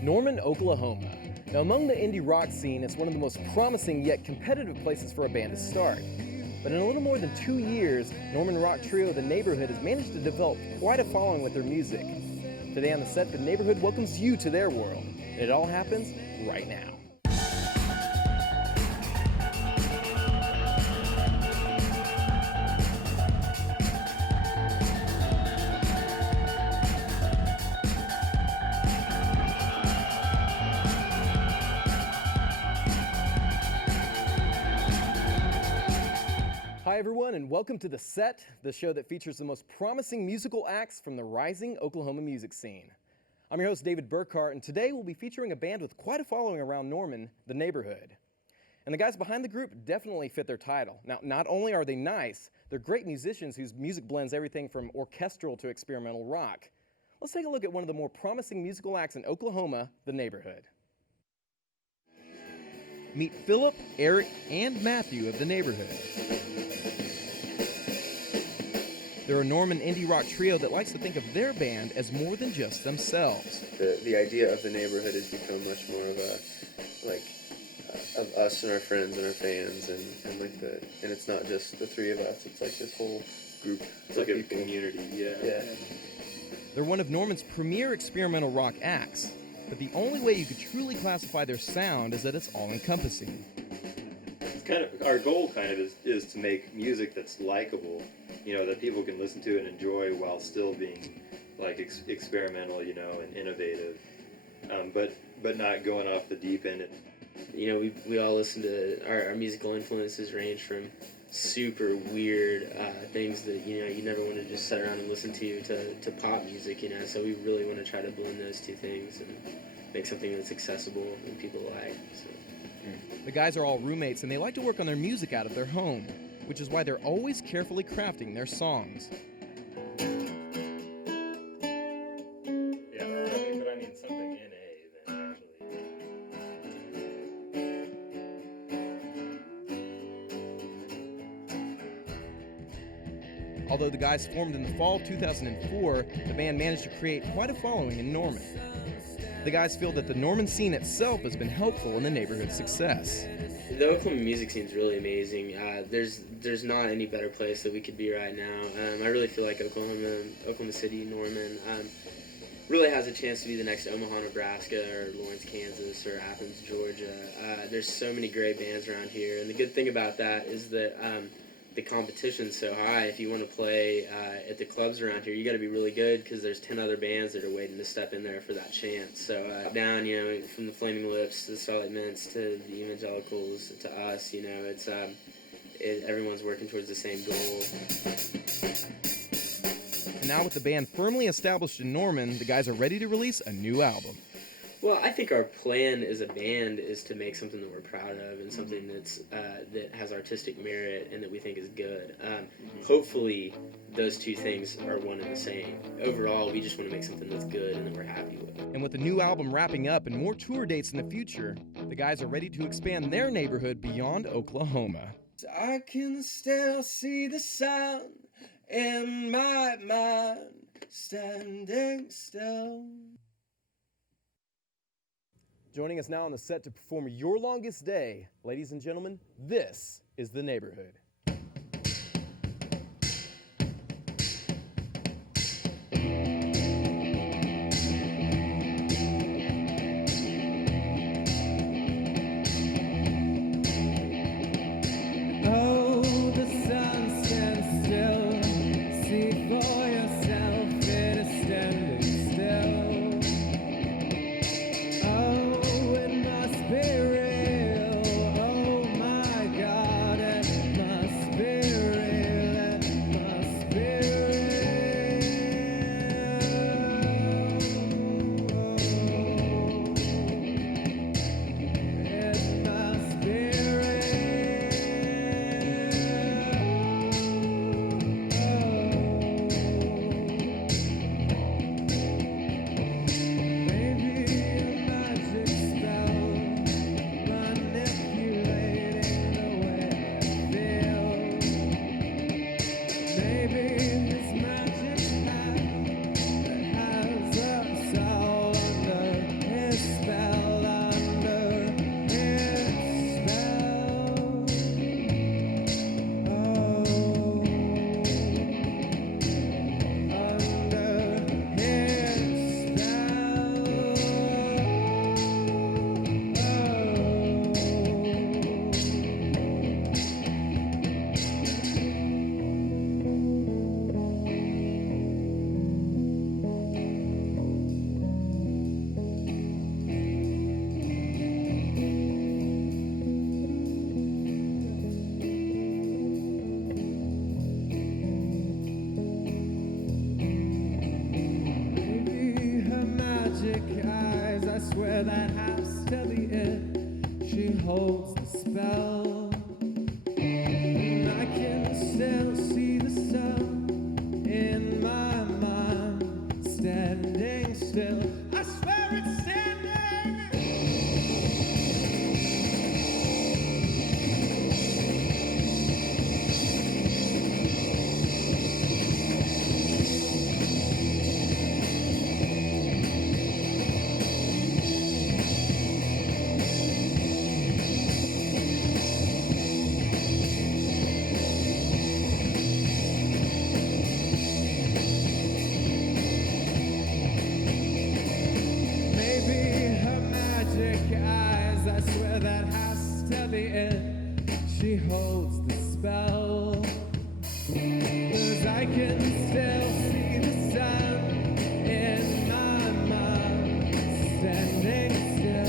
Norman, Oklahoma. Now, among the indie rock scene, it's one of the most promising yet competitive places for a band to start. But in a little more than 2 years, Norman rock trio The Neighborhood has managed to develop quite a following with their music. Today on The Set, The Neighborhood welcomes you to their world. And it all happens right now. Hi everyone, and welcome to The Set, the show that features the most promising musical acts from the rising Oklahoma music scene. I'm your host, David Burkhart, and today we'll be featuring a band with quite a following around Norman, The Neighborhood. And the guys behind the group definitely fit their title. Now, not only are they nice, they're great musicians whose music blends everything from orchestral to experimental rock. Let's take a look at one of the more promising musical acts in Oklahoma, The Neighborhood. Meet Philip, Eric, and Matthew of The Neighborhood. They're a Norman indie rock trio that likes to think of their band as more than just themselves. The idea of The Neighborhood has become much more of a, of us and our friends and our fans, and it's not just the three of us, it's like this whole group. It's like a community, yeah. They're one of Norman's premier experimental rock acts, but the only way you could truly classify their sound is that it's all-encompassing. It's kind of, our goal is to make music that's likable, that people can listen to and enjoy while still being like experimental, and innovative, but not going off the deep end. We all listen to our musical influences range from super weird things that you never want to just sit around and listen to pop music, so we really want to try to blend those two things and make something that's accessible and people like. The guys are all roommates and they like to work on their music out of their home, which is why they're always carefully crafting their songs. Yeah, but I mean something in A then actually. Although the guys formed in the fall of 2004, the band managed to create quite a following in Norman. The guys feel that the Norman scene itself has been helpful in the neighborhood's success. The Oklahoma music scene is really amazing. There's not any better place that we could be right now. I really feel like Oklahoma City, Norman, really has a chance to be the next Omaha, Nebraska, or Lawrence, Kansas, or Athens, Georgia. There's so many great bands around here, and the good thing about that is that the competition's so high. If you want to play at the clubs around here, you got to be really good because there's 10 other bands that are waiting to step in there for that chance. So down, from the Flaming Lips to the Starlight Mints to the Evangelicals to us, it's everyone's working towards the same goal. Now with the band firmly established in Norman, the guys are ready to release a new album. Well, I think our plan as a band is to make something that we're proud of and something that's that has artistic merit and that we think is good. Hopefully, those two things are one and the same. Overall, we just want to make something that's good and that we're happy with. And with the new album wrapping up and more tour dates in the future, the guys are ready to expand their neighborhood beyond Oklahoma. I can still see the sun in my mind, standing still. Joining us now on The Set to perform Your Longest Day, ladies and gentlemen, this is The Neighborhood. swear that has to be it. She holds the spell. And I can still see the sun in my mind, standing still. I swear it's standing. Maybe her magic eyes, I swear that has to be it. She holds the spell. 'Cause I can still see the sun in my mind, standing still.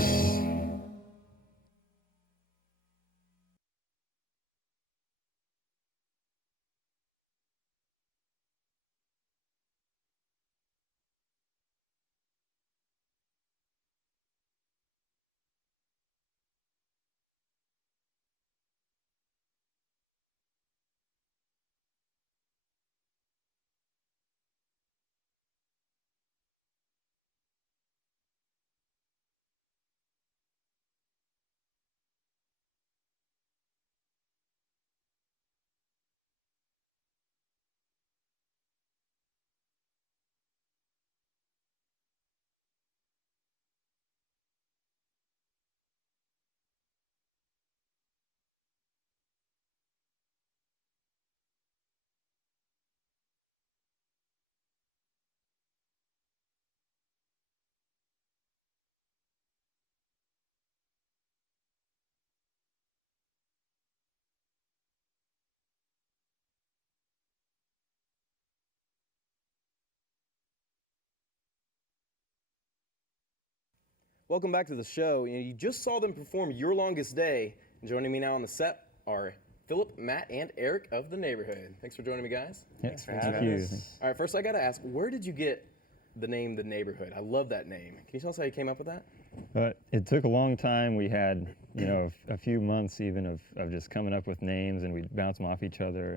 Welcome back to the show. You just saw them perform Your Longest Day. And joining me now on the set are Philip, Matt, and Eric of The Neighborhood. Thanks for joining me, guys. Thanks for having us. All right, first I got to ask, where did you get the name The Neighborhood? I love that name. Can you tell us how you came up with that? It took a long time. We had, a few months even of just coming up with names, and we'd bounce them off each other,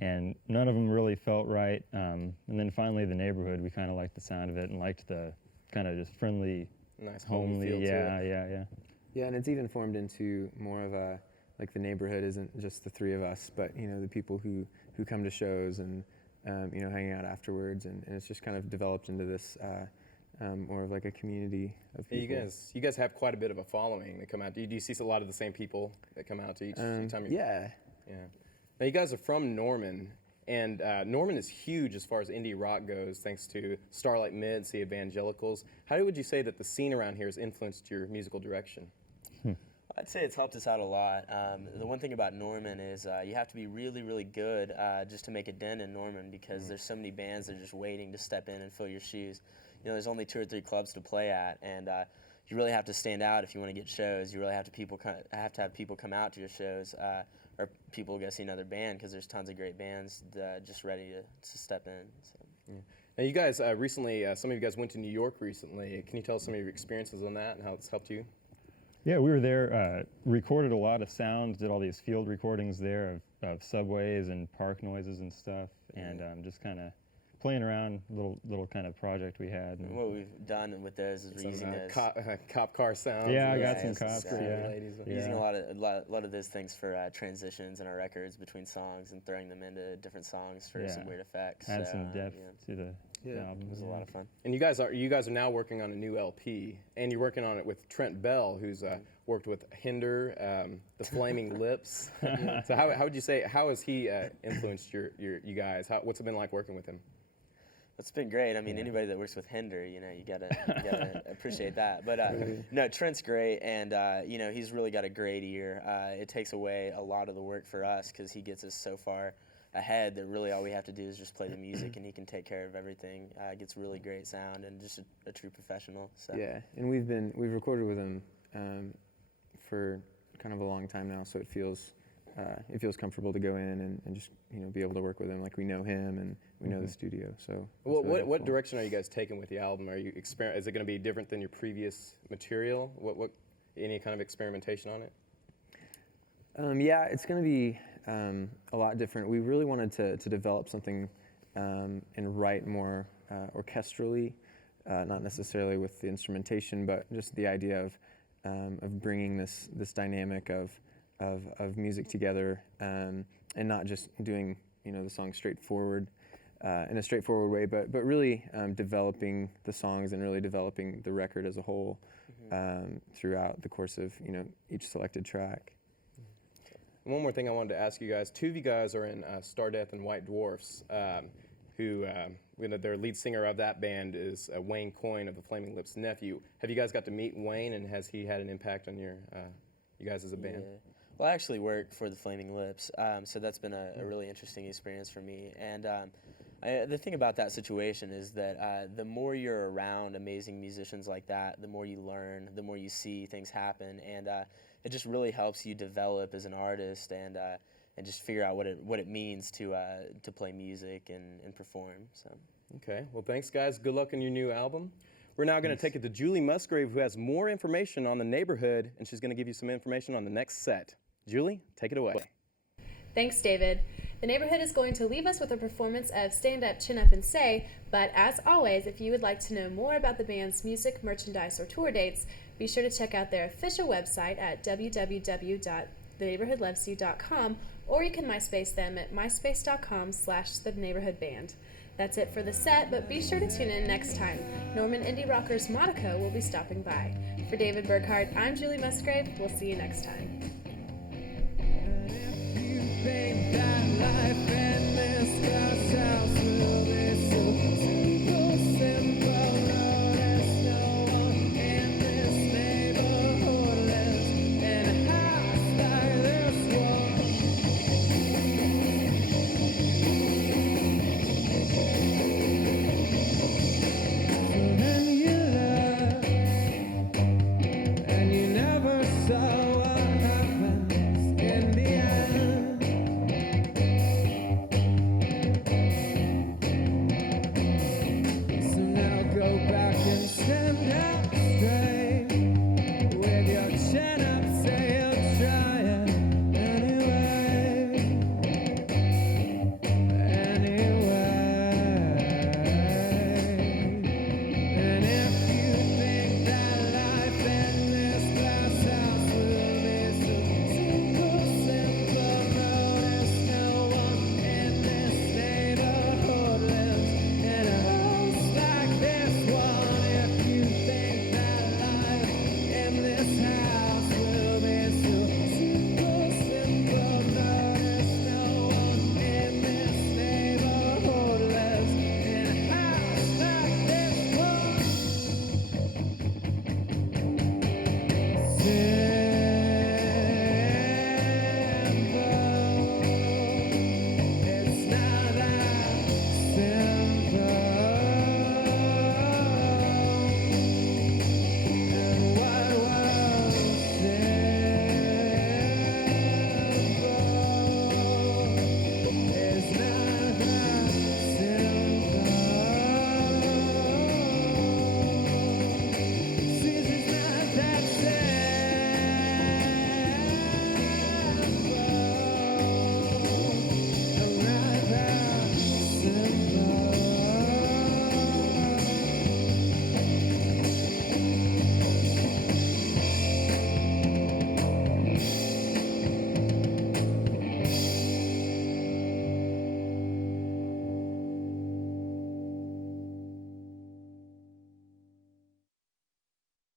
and none of them really felt right. And then finally, The Neighborhood, we kind of liked the sound of it and liked the kind of just friendly, Nice homey homely. feel to it. Yeah. Yeah, and it's even formed into more of a, like, the neighborhood isn't just the three of us, but the people who come to shows and hanging out afterwards, and it's just kind of developed into this more of like a community of Hey, people. you guys have quite a bit of a following that come out. Do you see a lot of the same people that come out to each time? Yeah. Yeah. Now you guys are from Norman, and Norman is huge as far as indie rock goes, thanks to Starlight Mids, the Evangelicals. How would you say that the scene around here has influenced your musical direction? I'd say it's helped us out a lot. The one thing about Norman is you have to be really, really good just to make a dent in Norman, because there's so many bands that are just waiting to step in and fill your shoes. There's only 2 or 3 clubs to play at, and you really have to stand out if you want to get shows. You really have to have people come out to your shows, or people go see another band, because there's tons of great bands just ready to step in. So. Now you guys recently, some of you guys went to New York recently. Can you tell us some of your experiences on that and how it's helped you? Yeah, we were there, recorded a lot of sounds, did all these field recordings there of subways and park noises and stuff, and just kind of playing around, little kind of project we had. And what we've done with those is we're using those. Cop car sounds. Yeah, I and got some those cops, screaming yeah. ladies. Yeah. Using a lot of those things for transitions in our records between songs and throwing them into different songs for some weird effects. Add So, some depth yeah, to the album. it was a lot of fun. And you guys are now working on a new LP, and you're working on it with Trent Bell, who's worked with Hinder, the Flaming Lips. So how would you say, how has he influenced you guys? What's it been like working with him? It's been great. I mean, anybody that works with Hinder, you gotta appreciate that. But no, Trent's great, and he's really got a great ear. It takes away a lot of the work for us, because he gets us so far ahead that really all we have to do is just play the music, and he can take care of everything. Gets really great sound, and just a true professional. So. Yeah, and we've recorded with him for kind of a long time now, so it feels it feels comfortable to go in and just be able to work with him like we know him and we know the studio. So it's Well, really what helpful. direction are you guys taking with the album? Are you Is it going to be different than your previous material? What any kind of experimentation on it? Yeah, it's going to be a lot different. We really wanted to develop something and write more orchestrally, not necessarily with the instrumentation, but just the idea of bringing this dynamic of music together, and not just doing the song straightforward in a straightforward way, but really developing the songs and really developing the record as a whole throughout the course of each selected track. And one more thing I wanted to ask you guys. Two of you guys are in Stardeath and White Dwarfs, who their lead singer of that band is Wayne Coyne of the Flaming Lips' nephew. Have you guys got to meet Wayne, and has he had an impact on you guys as a band? Yeah. Well, I actually work for the Flaming Lips, so that's been a really interesting experience for me. And the thing about that situation is that the more you're around amazing musicians like that, the more you learn, the more you see things happen, and it just really helps you develop as an artist and just figure out what it means to play music and perform. So. Okay, well, thanks, guys. Good luck on your new album. We're now going to take it to Julie Musgrave, who has more information on the neighborhood, and she's going to give you some information on the next set. Julie, take it away. Thanks, David. The neighborhood is going to leave us with a performance of Stand Up, Chin Up, and Say, but as always, if you would like to know more about the band's music, merchandise, or tour dates, be sure to check out their official website at www.theneighborhoodlovesyou.com, or you can MySpace them at myspace.com/theneighborhoodband. That's it for the set, but be sure to tune in next time. Norman Indie Rockers Monaco will be stopping by. For David Burkhart, I'm Julie Musgrave. We'll see you next time. Think that life in this glass house will be so simple. Notice no one in this neighborhood lives in a house like this one. So then you left, and you never saw what happens in the end. So now go back and stand up straight with your chin up, say you'll try it anyway. And if you think that life in this glass house will be so simple, notice no one in this neighborhood lives in a house like this one. If you think that life in this house will be so simple, notice no one in this neighborhood lives in a house like this one.